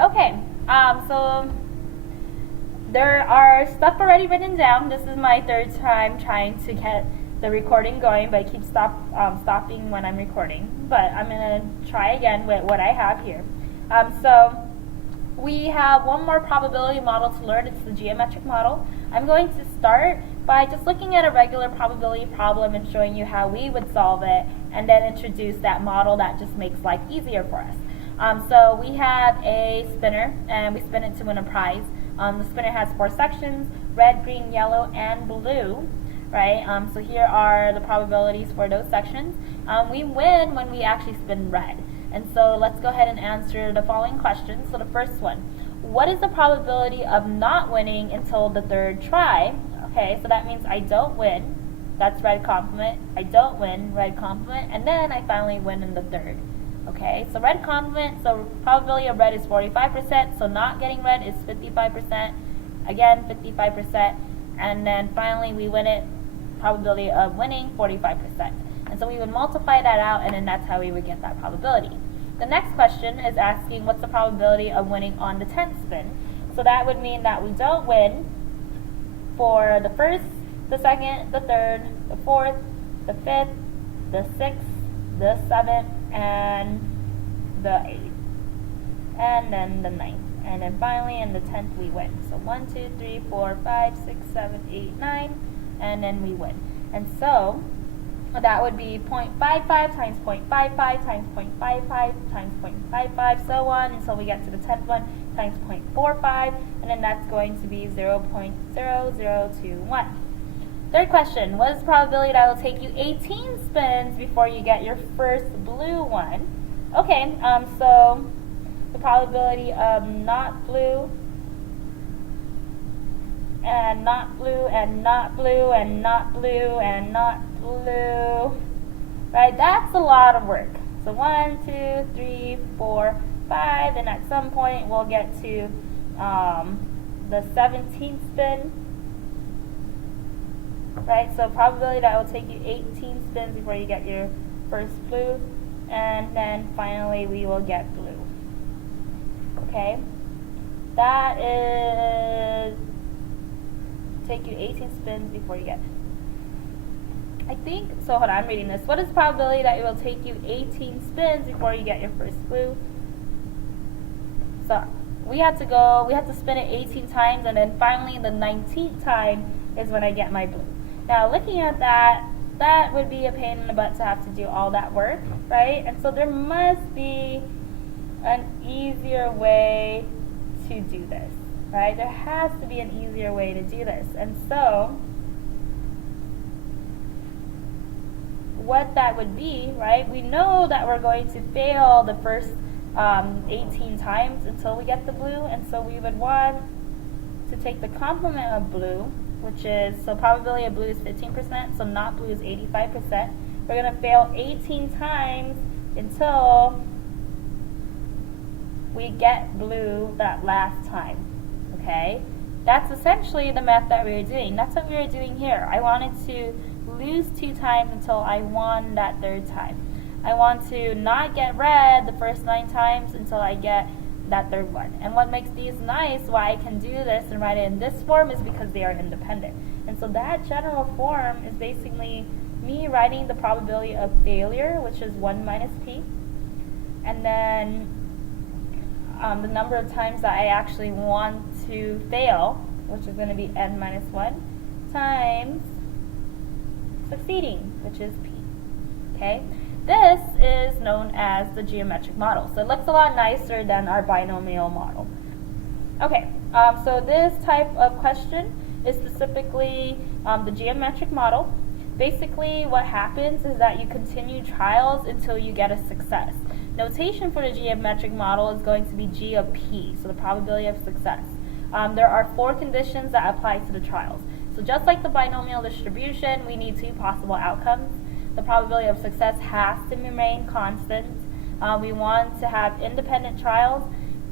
Okay, so there are stuff already written down. This is my third time trying to get the recording going, but I keep stopping when I'm recording. But I'm going to try again with what I have here. So we have one more probability model to learn. It's the geometric model. I'm going to start by just looking at a regular probability problem and showing you how we would solve it, and then introduce that model that just makes life easier for us. So we have a spinner, and we spin it to win a prize. The spinner has 4 sections: red, green, yellow, and blue. Right? So here are the probabilities for those sections. We win when we actually spin red. And so let's go ahead and answer the following questions. So the first one: what is the probability of not winning until the third try? Okay, so that means I don't win. That's red complement. I don't win, red complement, and then I finally win in the third. Okay, so red complement, so probability of red is 45%, so not getting red is 55%, again 55%, and then finally we win it, probability of winning 45%. And so we would multiply that out, and then that's how we would get that probability. The next question is asking what's the probability of winning on the 10th spin. So that would mean that we don't win for the first, the second, the third, the fourth, the fifth, the sixth, the 7th, and the 8th, and then the 9th, and then finally in the 10th we win. So 1, 2, 3, 4, 5, 6, 7, 8, 9, and then we win. And so that would be 0.55 times 0.55 times 0.55 times 0.55, so on until we get to the 10th one, times 0.45, and then that's going to be 0.0021. Third question: what is the probability that it will take you 18 spins before you get your first blue one? Okay, so the probability of not blue, and not blue, and not blue, and not blue, and not blue, right? That's a lot of work. So 1, 2, 3, 4, 5, and at some point we'll get to the 17th spin. Right, so probability that it will take you 18 spins before you get your first blue, and then finally we will get blue. Okay, that is take you 18 spins before you get. I think so. Hold on, I'm reading this. What is the probability that it will take you 18 spins before you get your first blue? So we have to spin it 18 times, and then finally the 19th time is when I get my blue. Now, looking at that, that would be a pain in the butt to have to do all that work, right? And so there must be an easier way to do this, right? There has to be an easier way to do this. And so what that would be, right? We know that we're going to fail the first 18 times until we get the blue, and so we would want to take the complement of blue, which is, so probability of blue is 15%, so not blue is 85%. We're going to fail 18 times until we get blue that last time, okay? That's essentially the math that we were doing. That's what we were doing here. I wanted to lose 2 times until I won that third time. I want to not get red the first 9 times until I get that third one. And what makes these nice, why I can do this and write it in this form, is because they are independent. And so that general form is basically me writing the probability of failure, which is 1 minus p, and then the number of times that I actually want to fail, which is going to be n minus 1, times succeeding, which is p. Okay? This is known as the geometric model. So it looks a lot nicer than our binomial model. Okay, so this type of question is specifically the geometric model. Basically what happens is that you continue trials until you get a success. Notation for the geometric model is going to be G of P, so the probability of success. There are 4 conditions that apply to the trials. So just like the binomial distribution, we need 2 possible outcomes. The probability of success has to remain constant. We want to have independent trials,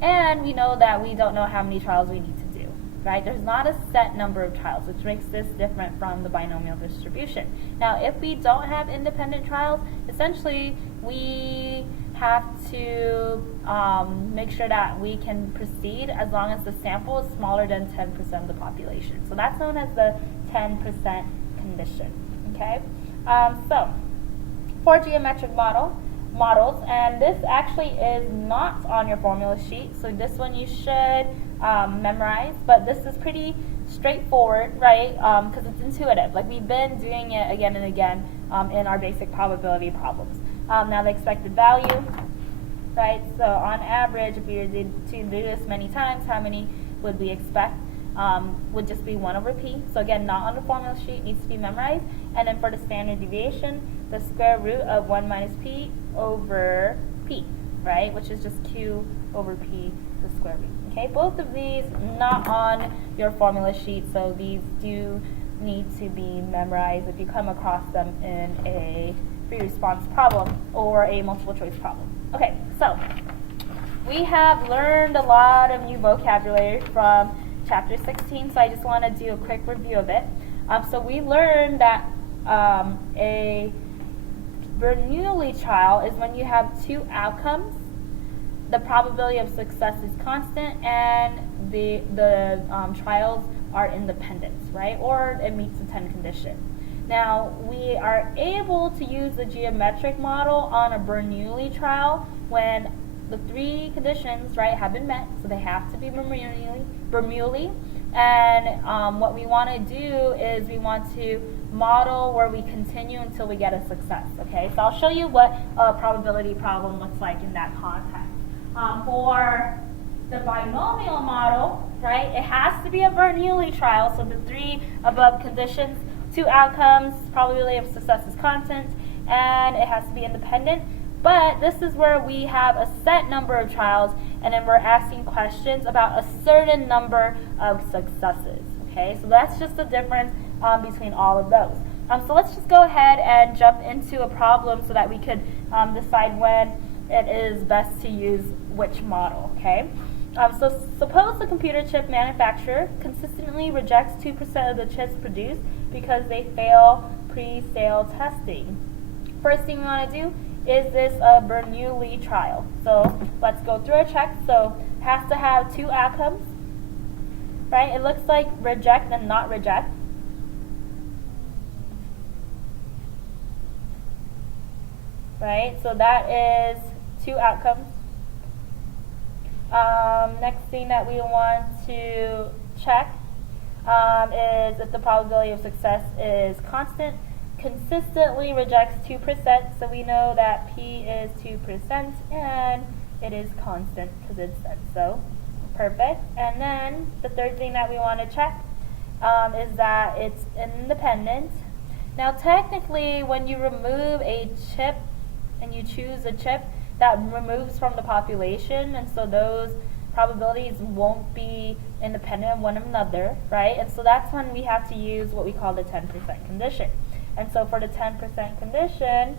and we know that we don't know how many trials we need to do, right? There's not a set number of trials, which makes this different from the binomial distribution. Now, if we don't have independent trials, essentially we have to make sure that we can proceed as long as the sample is smaller than 10% of the population. So that's known as the 10% condition. Okay. So for geometric models, and this actually is not on your formula sheet, so this one you should memorize, but this is pretty straightforward, right? Because it's intuitive. Like, we've been doing it again and again in our basic probability problems. Now the expected value, right? So on average, if we were to do this many times, how many would we expect? Would just be 1 over p. So again, not on the formula sheet, needs to be memorized. And then for the standard deviation, the square root of 1 minus p over p, right? Which is just q over p, the square root. Okay, both of these not on your formula sheet, so these do need to be memorized if you come across them in a free response problem or a multiple choice problem. Okay, so we have learned a lot of new vocabulary from chapter 16, so I just want to do a quick review of it. So we learned that a Bernoulli trial is when you have 2 outcomes, the probability of success is constant, and the trials are independent, right? Or it meets the 10 condition. Now, we are able to use the geometric model on a Bernoulli trial when the 3 conditions, right, have been met, so they have to be Bernoulli. And what we want to do is we want to model where we continue until we get a success, okay? So I'll show you what a probability problem looks like in that context. For the binomial model, right, it has to be a Bernoulli trial, so the 3 above conditions, 2 outcomes, probability of success is constant, and it has to be independent. But this is where we have a set number of trials, and then we're asking questions about a certain number of successes. Okay, so that's just the difference between all of those. So let's just go ahead and jump into a problem so that we could decide when it is best to use which model. Okay, so suppose the computer chip manufacturer consistently rejects 2% of the chips produced because they fail pre-sale testing. First thing we want to do, is this a Bernoulli trial? So let's go through our checks. So it has to have 2 outcomes, right? It looks like reject and not reject. Right, so that is 2 outcomes. Next thing that we want to check is if the probability of success is constant. Consistently rejects 2%, so we know that p is 2% and it is constant because it said so. Perfect. And then the third thing that we want to check is that it's independent. Now technically, when you remove a chip and you choose a chip, that removes from the population, and so those probabilities won't be independent of one another, right? And so that's when we have to use what we call the 10% condition. And so for the 10% condition,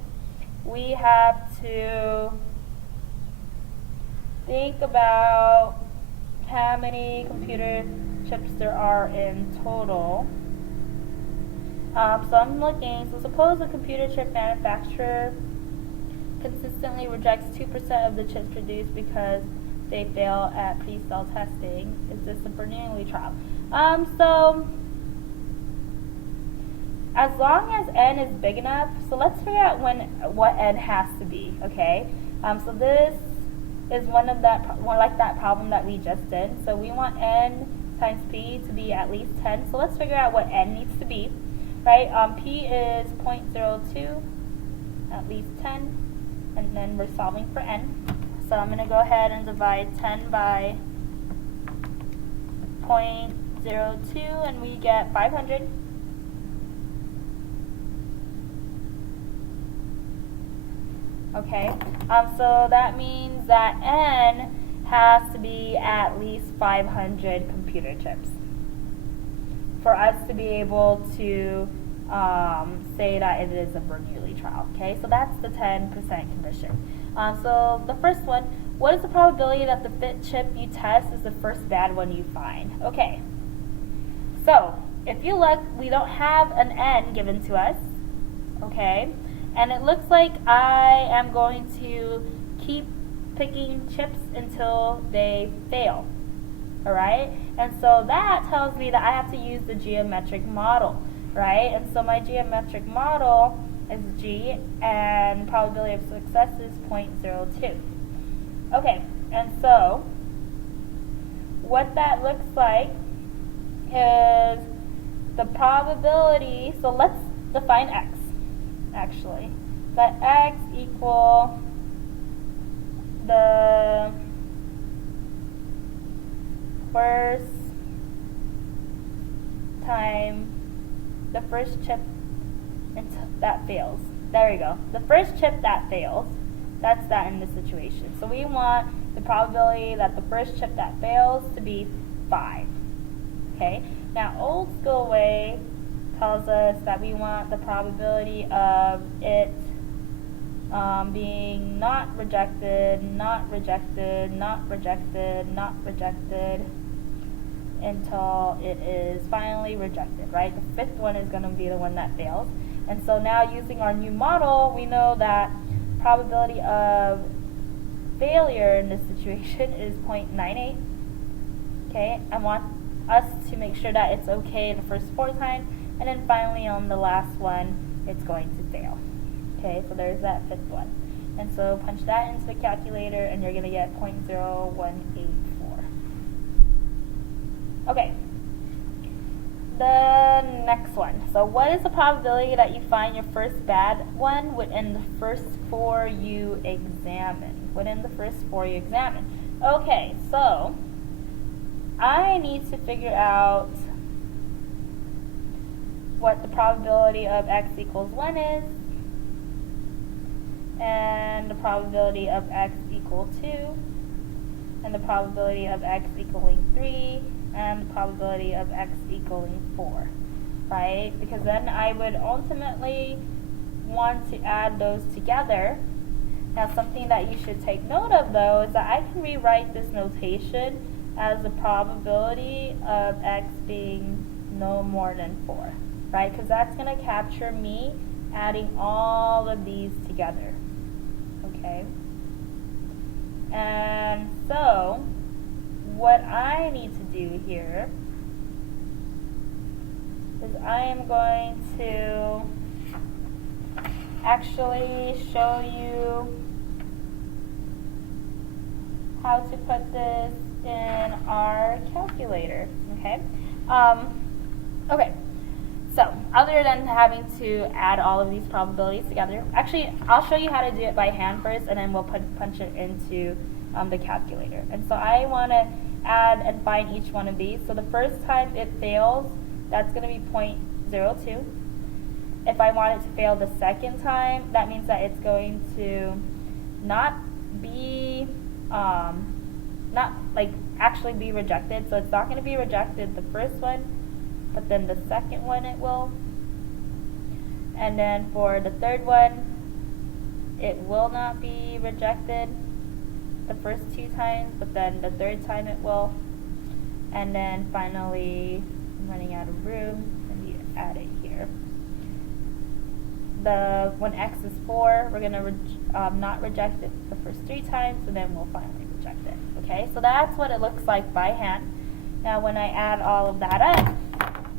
we have to think about how many computer chips there are in total. So I'm looking, so suppose a computer chip manufacturer consistently rejects 2% of the chips produced because they fail at pre-sale testing. Is this a Bernoulli trial? So as long as n is big enough, so let's figure out what n has to be, okay? So this is one like that problem that we just did. So we want n times p to be at least 10. So let's figure out what n needs to be, right? P is 0.02, at least 10, and then we're solving for n. So I'm going to go ahead and divide 10 by 0.02, and we get 500. Okay, so that means that n has to be at least 500 computer chips for us to be able to say that it is a Bernoulli trial. Okay, so that's the 10% condition. So the first one, what is the probability that the fit chip you test is the first bad one you find? Okay, so if you look, we don't have an n given to us, okay? And it looks like I am going to keep picking chips until they fail. Alright? And so that tells me that I have to use the geometric model. Right? And so my geometric model is G, and probability of success is 0.02. Okay, and so what that looks like is the probability, so let's define x, actually. Let x equal the first time, the first chip that fails. There we go. The first chip that fails, that's that in this situation. So we want the probability that the first chip that fails to be 5. Okay? Now, old school way tells us that we want the probability of it being not rejected, not rejected, not rejected, not rejected, until it is finally rejected, right? The fifth one is going to be the one that fails. And so now using our new model, we know that probability of failure in this situation is 0.98. Okay, I want us to make sure that it's okay the first 4 times, and then finally on the last one, it's going to fail. Okay, so there's that fifth one. And so punch that into the calculator, and you're going to get 0.0184. Okay, the next one. So what is the probability that you find your first bad one within the first 4 you examine? Within the first 4 you examine. Okay, so I need to figure out what the probability of x equals 1 is, and the probability of x equal 2, and the probability of x equaling 3, and the probability of x equaling 4, right? Because then I would ultimately want to add those together. Now, something that you should take note of, though, is that I can rewrite this notation as the probability of x being no more than 4, right? Because that's going to capture me adding all of these together, okay? And so what I need to do here is I am going to actually show you how to put this in our calculator, okay? Okay, so other than having to add all of these probabilities together, actually I'll show you how to do it by hand first, and then we'll punch it into the calculator. And so I want to add and find each one of these. So the first time it fails, that's going to be 0.02. If I want it to fail the second time, that means that it's going to not be, not like actually be rejected. So it's not going to be rejected the first one, but then the second one it will. And then for the third one, it will not be rejected the first 2 times, but then the third time it will. And then finally, I'm running out of room, let me add it here. When x is 4, we're going to not reject it the first 3 times, and then we'll finally reject it. Okay, so that's what it looks like by hand. Now when I add all of that up,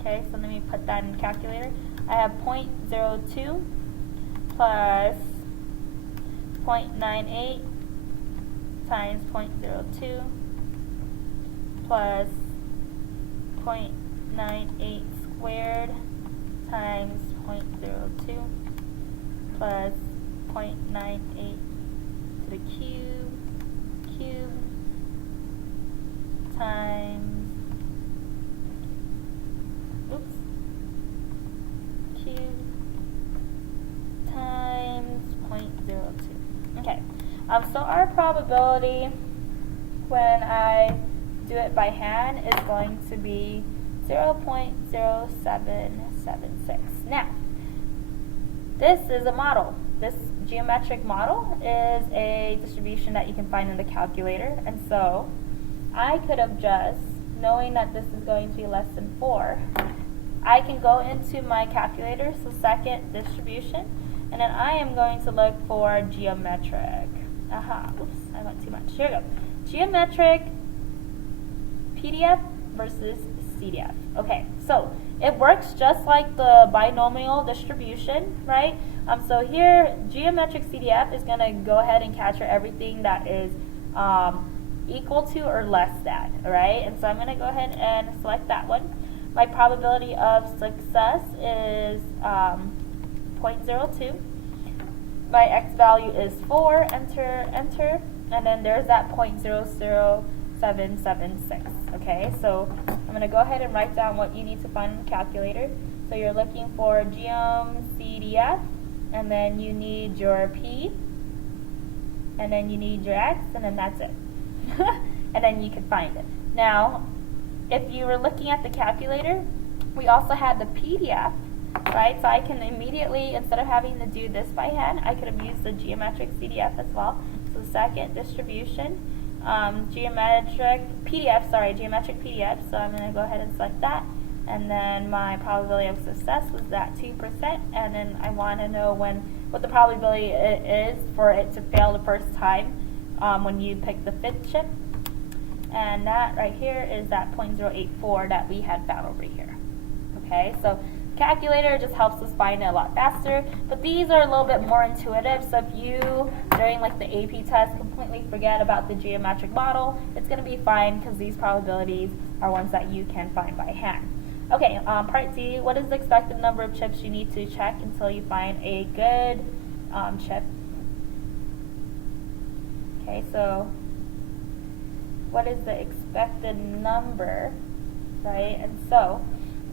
okay, so let me put that in the calculator. I have 0.02 plus 0.98 times 0.02 plus 0.98 squared times 0.02 plus 0.98 to the cube times cube times 0.02. Okay. So our probability when I do it by hand is going to be 0.0776. Now, this is a model. This geometric model is a distribution that you can find in the calculator. And so I could have just, knowing that this is going to be less than 4, I can go into my calculator, so second distribution, and then I am going to look for geometric. Oops, I went too much. Here we go. Geometric PDF versus CDF. Okay, so it works just like the binomial distribution, right? So here, geometric CDF is going to go ahead and capture everything that is equal to or less than, right? And so I'm going to go ahead and select that one. My probability of success is 0.02. My x value is 4, enter, enter, and then there's that 0.00776. Okay, so I'm going to go ahead and write down what you need to find in the calculator. So you're looking for GeoMCDF, and then you need your P, and then you need your X, and then that's it. And then you can find it. Now, if you were looking at the calculator, we also had the PDF, right? So I can immediately, instead of having to do this by hand, I could have used the geometric CDF as well. So second distribution, geometric PDF. So I'm going to go ahead and select that. And then my probability of success was that 2%. And then I want to know what the probability is for it to fail the first time when you pick the 5th chip. And that right here is that 0.084 that we had found over here. Okay, so calculator just helps us find it a lot faster, but these are a little bit more intuitive. So if you, during like the AP test, completely forget about the geometric model, it's going to be fine because these probabilities are ones that you can find by hand. Okay, part D, what is the expected number of chips you need to check until you find a good chip? Okay, so what is the expected number, right? And so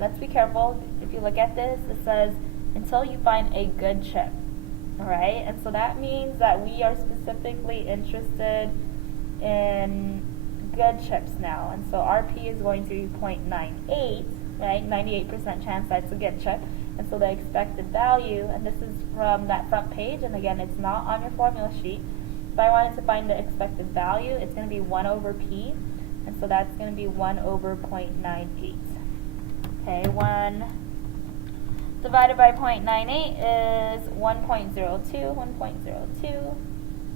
let's be careful. If you look at this, it says until you find a good chip, all right? And so that means that we are specifically interested in good chips now. And so RP is going to be 0.98, right? 98% chance that's a good chip. And so the expected value, and this is from that front page, and again, it's not on your formula sheet. If I wanted to find the expected value, it's going to be 1 over P, and so that's going to be 1 over 0.98. Okay, 1 divided by 0.98 is 1.02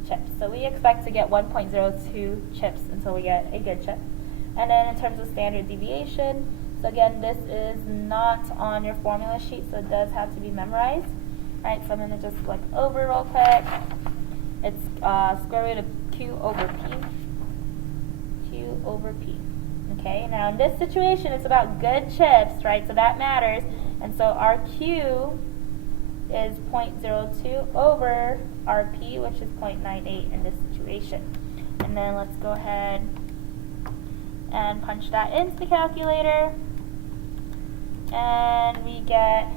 chips. So we expect to get 1.02 chips until we get a good chip. And then in terms of standard deviation, so again, this is not on your formula sheet, so it does have to be memorized. All right, so I'm going to just click over real quick. It's square root of Q over P. Q over P. Okay, now in this situation, it's about good chips, right? So that matters. And so our Q is 0.02 over our P, which is 0.98 in this situation. And then let's go ahead and punch that into the calculator. And we get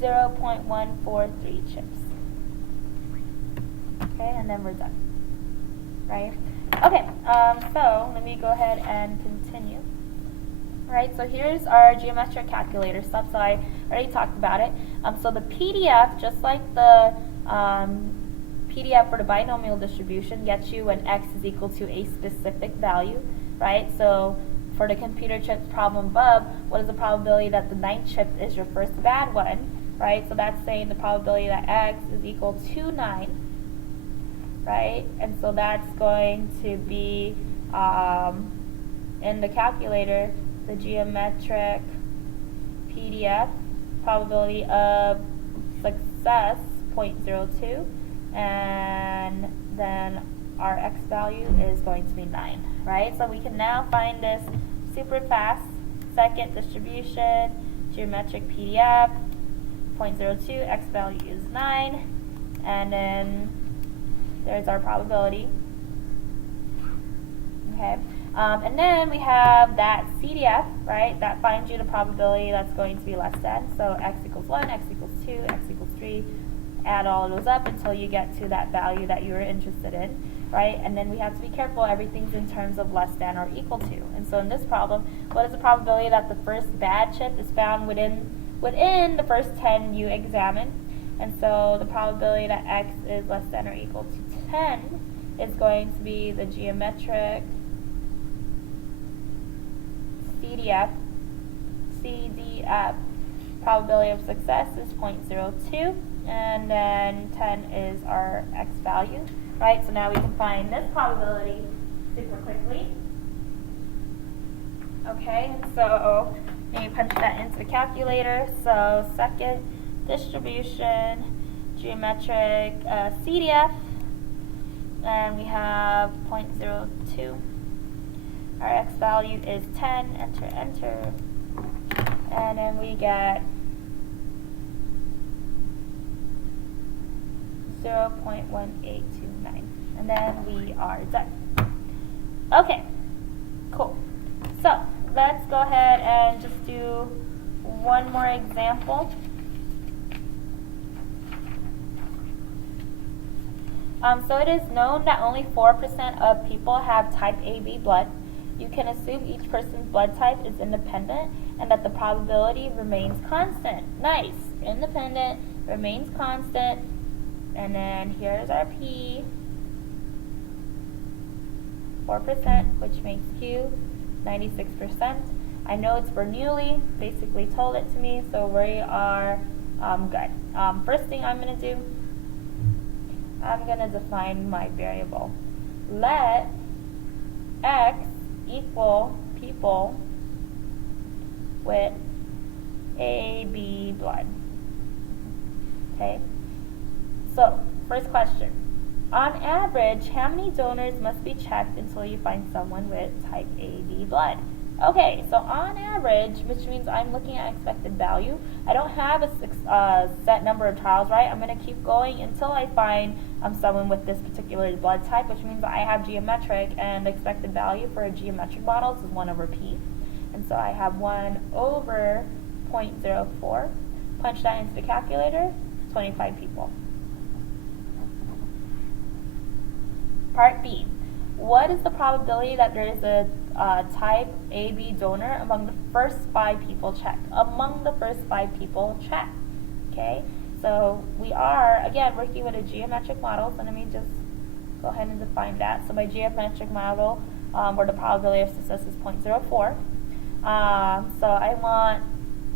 0.143 chips. Okay, and then we're done, right? Okay, so let me go ahead and continue. All right, so here's our geometric calculator stuff. So I already talked about it. So the PDF, just like the PDF for the binomial distribution, gets you when x is equal to a specific value, right? So for the computer chips problem above, what is the probability that the 9th chip is your first bad one, right? So that's saying the probability that x is equal to 9. Right, and so that's going to be in the calculator, the geometric PDF probability of success 0.02, and then our x value is going to be 9. Right, so we can now find this super fast. Second distribution, geometric PDF 0.02, x value is 9, and then there's our probability. Okay, and then we have that CDF, right? That finds you the probability that's going to be less than. So x equals 1, x equals 2, x equals 3. Add all of those up until you get to that value that you were interested in, right? And then we have to be careful. Everything's in terms of less than or equal to. And so in this problem, what is the probability that the first bad chip is found within the first 10 you examine? And so the probability that x is less than or equal to 10 is going to be the geometric CDF probability of success is 0.02, and then 10 is our x value, right? So now we can find this probability super quickly. Okay, so now you punch that into the calculator. So second distribution, geometric CDF, and we have 0.02. Our x value is 10, enter, enter, and then we get 0.1829, and then we are done. Okay, cool. So let's go ahead and just do one more example. So it is known that only 4% of people have type AB blood. You can assume each person's blood type is independent and that the probability remains constant. Nice. Independent, remains constant. And then here's our P. 4%, which makes Q 96%. I know it's Bernoulli, basically told it to me, so we are good. First thing I'm going to do, I'm going to define my variable. Let X equal people with AB blood. Okay? So, first question. On average, how many donors must be checked until you find someone with type AB blood? Okay, so on average, which means I'm looking at expected value. I don't have a set number of trials, right? I'm going to keep going until I find someone with this particular blood type, which means I have geometric, and the expected value for a geometric model is 1 over P. And so I have 1 over 0.04. Punch that into the calculator, 25 people. Part B. What is the probability that there is a type AB donor among the first 5 people checked? Among the first 5 people checked. Okay, so we are, again, working with a geometric model, so let me just go ahead and define that. So my geometric model, where the probability of success is 0.04. So I want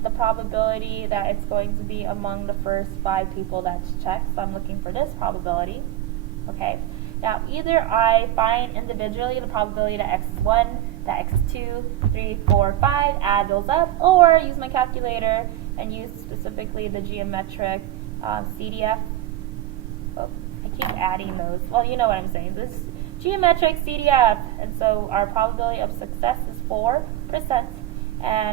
the probability that it's going to be among the first 5 people that's checked, so I'm looking for this probability. Okay. Now, either I find individually the probability that X is 1, that X is 2, 3, 4, 5, add those up, or use my calculator and use specifically the geometric CDF. Oh, I keep adding those. Well, you know what I'm saying. This geometric CDF, and so our probability of success is 4%, and